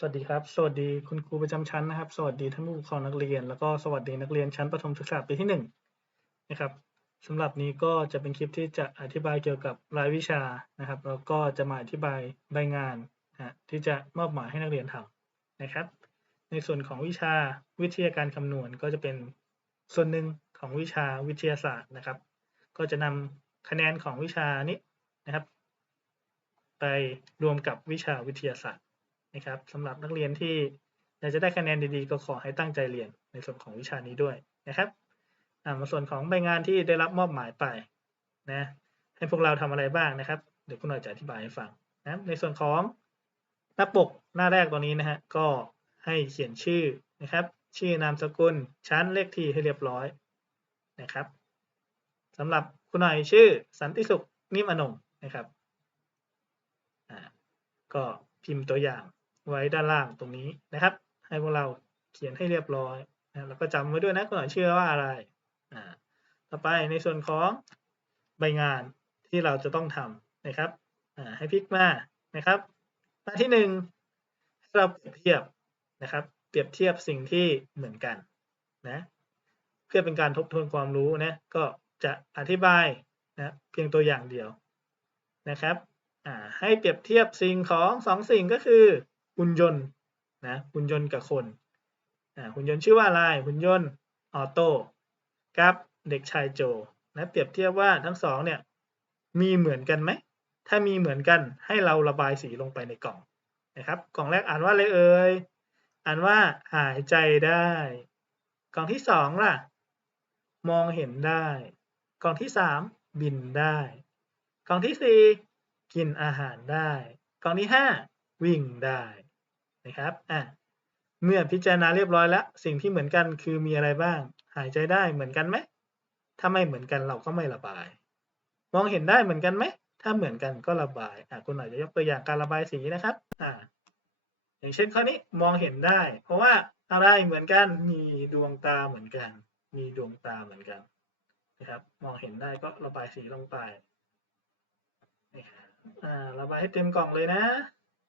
สวัสดีครับ สวัสดีคุณครูประจำชั้นนะครับ สวัสดีท่านผู้ปกครองนักเรียน แล้วก็สวัสดีนักเรียนชั้นประถมศึกษาปีที่หนึ่งนะครับสำหรับนี้ก็จะเป็นคลิปที่จะอธิบายเกี่ยวกับรายวิชานะครับ แล้วก็จะมาอธิบายใบงานนะที่จะมอบหมายให้นักเรียนทำนะครับ ในส่วนของวิชาวิทยาการคำนวณก็จะเป็นส่วนหนึ่งของวิชาวิทยาศาสตร์นะครับ ก็จะนำคะแนนของวิชานี้นะครับ ไปรวมกับวิชาวิทยาศาสตร์ นะครับสำหรับนักเรียนที่อยากจะได้คะแนนดีๆ ก็ขอให้ตั้งใจเรียนในส่วนของวิชานี้ด้วยนะครับมาส่วนของใบงานที่ได้รับมอบหมายไปนะให้พวกเราทำอะไรบ้างนะครับ เดี๋ยวคุณหน่อยจะอธิบายให้ฟังนะในส่วนของหน้าปกหน้าแรกตรงนี้นะฮะก็ให้เขียนชื่อนะครับ ชื่อนามสกุลชั้นเลขที่ให้เรียบร้อยนะครับสำหรับคุณหน่อยชื่อ สันติสุขนิมอนงนะครับก็พิมพ์ตัวอย่าง ไว้ด้านล่างตรงนี้นะครับ ให้พวกเราเขียนให้เรียบร้อยนะแล้วก็จำไว้ด้วยนะคุณหน่อยชื่อว่าอะไรอ่าต่อไปในส่วนของใบงานที่เราจะต้องทำนะครับอ่าให้พลิกมานะครับหน้าที่หนึ่งให้เราเปรียบเทียบนะครับ เปรียบเทียบสิ่งที่เหมือนกันนะเพื่อเป็นการทบทวนความรู้นะก็จะอธิบายนะเพียงตัวอย่างเดียวนะครับให้เปรียบเทียบสิ่งของสองสิ่งก็คือ หุ่นยนต์นะหุ่นยนต์กับคนหุ่นยนต์ชื่อว่าอะไรหุ่นยนต์ออโต้กับเด็กชายโจนะเปรียบเทียบว่าทั้งสองเนี่ยมีเหมือนกันไหมถ้ามีเหมือนกันให้เราระบายสีลงไปในกล่องนะครับกล่องแรกอ่านว่าอะไรเอ่ยอ่านว่าหายใจได้ กล่องที่สองล่ะ มองเห็นได้ กล่องที่สามบินได้ กล่องที่สี่กินอาหารได้ กล่องที่ห้าวิ่งได้ นะครับอะเมื่อพิจารณาเรียบร้อยแล้ว สิ่งที่เหมือนกันคือมีอะไรบ้าง หายใจได้เหมือนกันไหมถ้าไม่เหมือนกันเราก็ไม่ระบาย มองเห็นได้เหมือนกันไหมถ้าเหมือนกันก็ระบายอะคุณหน่อยจะยกตัวอย่างการระบายสีนะครับอ่าอย่างเช่นข้อนี้มองเห็นได้ เพราะว่าอะไรเหมือนกันมีดวงตาเหมือนกัน มีดวงตาเหมือนกันนะครับ มองเห็นได้ก็ระบายสีลงไปอ่าระบายให้เต็มกล่องเลยนะ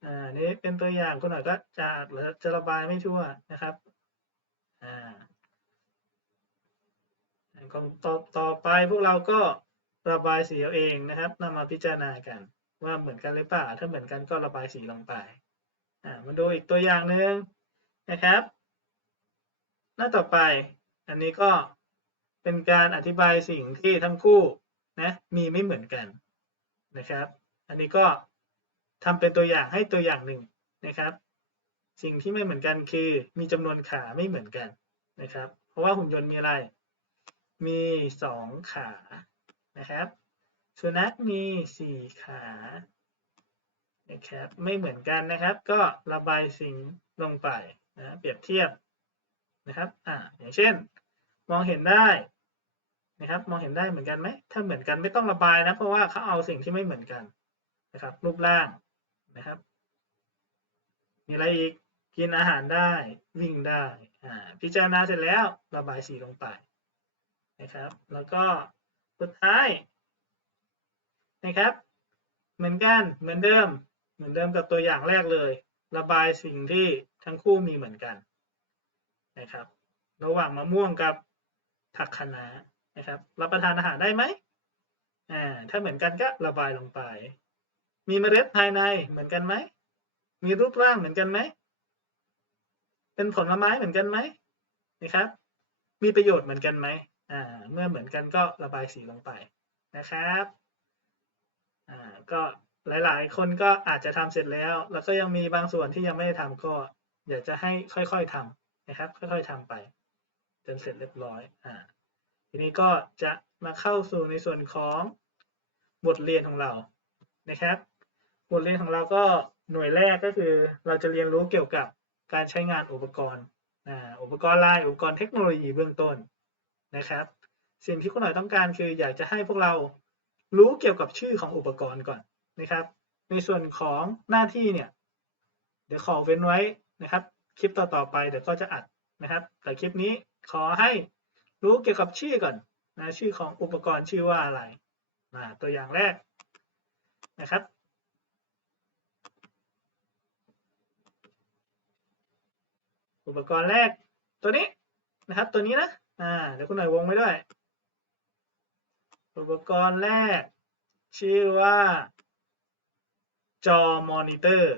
อ่านี่เป็นตัวอย่างคุณหน่อยก็จะจะระบายไม่ทั่วนะครับอ่าต่อต่อไปพวกเราก็ระบายสีเอาเองนะครับนำมาพิจารณากันว่าเหมือนกันหรือเปล่าถ้าเหมือนกันก็ระบายสีลงไปอ่ามาดูอีกตัวอย่างหนึ่งนะครับ หน้าต่อไปอันนี้ก็เป็นการอธิบายสิ่งที่ทั้งคู่นะมีไม่เหมือนกันนะครับ อันนี้ก็ ทำเป็นตัวอย่างให้ตัวอย่างหนึ่งนะครับ สิ่งที่ไม่เหมือนกันคือมีจำนวนขาไม่เหมือนกันนะครับ เพราะว่าหุ่นยนต์มีอะไร มีสองขานะครับสุนัขมีสี่ขานะครับไม่เหมือนกันนะครับ ก็ระบายสิ่งลงไปนะเปรียบเทียบนะครับอ่าอย่างเช่น มองเห็นได้นะครับมองเห็นได้เหมือนกันไหมถ้าเหมือนกันไม่ต้องระบายนะ เพราะว่าเขาเอาสิ่งที่ไม่เหมือนกันนะครับ รูปร่าง นะครับ มีอะไรอีกกินอาหารได้วิ่งได้อ่าพิจารณาเสร็จแล้วระบายสีลงไปนะครับ แล้วก็สุดท้ายนะครับ เหมือนกันเหมือนเดิม เหมือนเดิมกับตัวอย่างแรกเลย ระบายสิ่งที่ทั้งคู่มีเหมือนกันนะครับ ระหว่างมะม่วงกับผักคะน้านะครับ รับประทานอาหารได้ไหมอ่าถ้าเหมือนกันก็ระบายลงไป มีเมล็ดภายในเหมือนกันไหม มีรูปร่างเหมือนกันไหม เป็นผลไม้เหมือนกันไหมนะครับ มีประโยชน์เหมือนกันไหมอ่า เมื่อเหมือนกันก็ระบายสีลงไปนะครับอ่าก็หลายๆ คนก็อาจจะทำเสร็จแล้ว แล้วก็ยังมีบางส่วนที่ยังไม่ได้ทำก็อยากจะให้ค่อยๆทำนะครับ ค่อยๆทำไปจนเสร็จเรียบร้อยอ่าทีนี้ก็จะมาเข้าสู่ในส่วนของบทเรียนของเรานะครับ บทเรียนของเราก็หน่วยแรกก็คือ เราจะเรียนรู้เกี่ยวกับการใช้งานอุปกรณ์อุปกรณ์ลายอุปกรณ์เทคโนโลยีเบื้องต้นนะครับ สิ่งที่คุณหน่อยต้องการคืออยากจะให้พวกเรารู้เกี่ยวกับชื่อของอุปกรณ์ก่อนนะครับ ในส่วนของหน้าที่เนี่ย เดี๋ยวขอเว้นไว้นะครับ คลิปต่อๆไปเดี๋ยวก็จะอัดนะครับ แต่คลิปนี้ขอให้รู้เกี่ยวกับชื่อก่อนนะชื่อของอุปกรณ์ชื่อว่าอะไรนะตัวอย่างแรกนะครับ อุปกรณ์แรกตัวนี้นะครับ ตัวนี้นะอ่าเดี๋ยวคุณหน่อยวงไว้ด้วย อุปกรณ์แรก ชื่อว่า จอมอนิเตอร์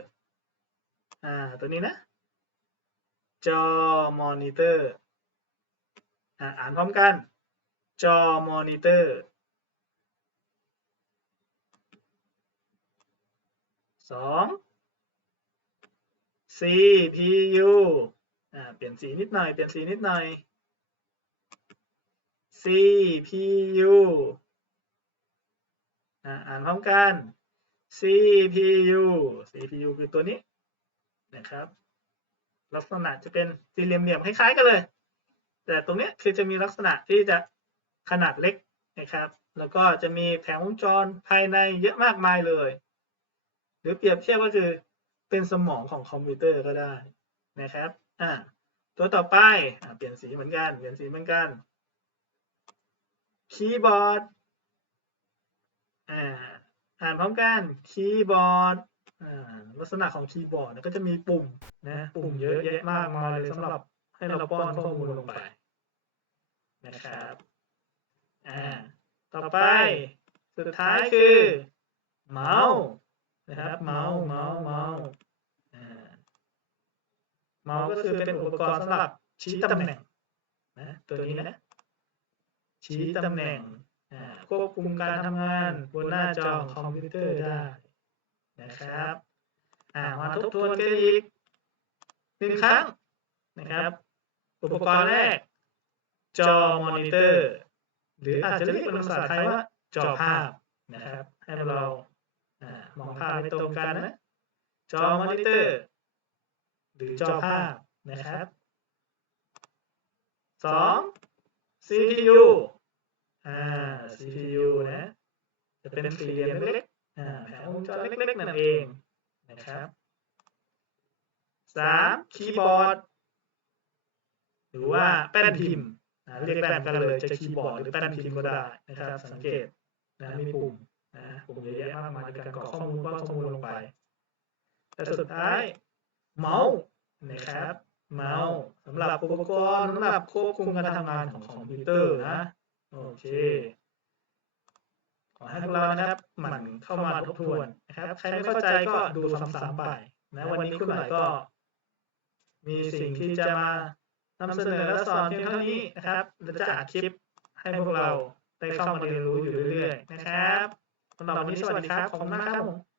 อ่าตัวนี้นะ จอมอนิเตอร์อ่าอ่านพร้อมกัน จอมอนิเตอร์สอง CPU อ่าเปลี่ยนสีนิดหน่อย เปลี่ยนสีนิดหน่อย CPU อ่าอ่านพร้อมกัน CPU CPU คือตัวนี้นะครับ ลักษณะจะเป็นสี่เหลี่ยมๆคล้ายๆกันเลย แต่ตรงนี้คือจะมีลักษณะที่จะขนาดเล็กนะครับ แล้วก็จะมีแผงวงจรภายในเยอะมากมายเลย หรือเปรียบเทียบก็คือเป็นสมองของคอมพิวเตอร์ก็ได้นะครับ อ่าตัวต่อไปอเปลี่ยนสีเหมือนกัน เปลี่ยนสีเหมือนกัน คีย์บอร์ดอ่าอ่านพร้อมกัน คีย์บอร์ดอ่าลักษณะของคีย์บอร์ดก็จะมีปุ่มนะ ปุ่มเยอะแยะมากมายเลยสำหรับให้เราป้อนข้อมูลลงไปนะครับอ่าต่อไป สุดท้ายคือ เมาส์นะครับ เมาส์เมาส์เมาส์ เมาส์ก็คือเป็นอุปกรณ์สำหรับชี้ตำแหน่งนะตัวนี้นะ ชี้ตำแหน่งควบคุมการทำงานบนหน้าจอของคอมพิวเตอร์ได้นะครับมาทบทวนกันอีกหนึ่งครั้งนะครับ อุปกรณ์แรก จอมอนิเตอร์ หรืออาจจะเรียกเป็นภาษาไทยว่า จอภาพนะครับ ให้เราอ่ามองภาพไม่ตรงกันนะ จอมอนิเตอร์ หรือจอภาพนะครับสอง CPU อ่า CPU นะ จะเป็นสี่เหลี่ยมเล็กๆอ่าแผงวงจรเล็กๆนั่นเองนะครับสามคีย์บอร์ดหรือว่าแป้นพิมพ์อ่าเรียกแบบกันเลยจะคีย์บอร์ดหรือแป้นพิมพ์ก็ได้นะครับ สังเกตนะมีปุ่มนะปุ่มเยอะแยะมากมายในการกรอกข้อมูลป้อนข้อมูลลงไป แต่สุดท้าย เมาส์นะครับเมาส์สำหรับอุปกรณ์สำหรับควบคุมการทำงานของคอมพิวเตอร์นะโอเคขอให้พวกเรานะครับหมั่นเข้ามาทบทวนนะครับ ใครไม่เข้าใจก็ดูซ้ำๆไปนะวันนี้คุณหน่อยก็ มีสิ่งที่จะมานำเสนอและสอนเพียงเท่านี้นะครับและจะอัดคลิปให้พวกเราได้เข้ามาเรียนรู้อยู่เรื่อยๆนะครับสำหรับวันนี้สวัสดีครับขอบคุณมากครับผม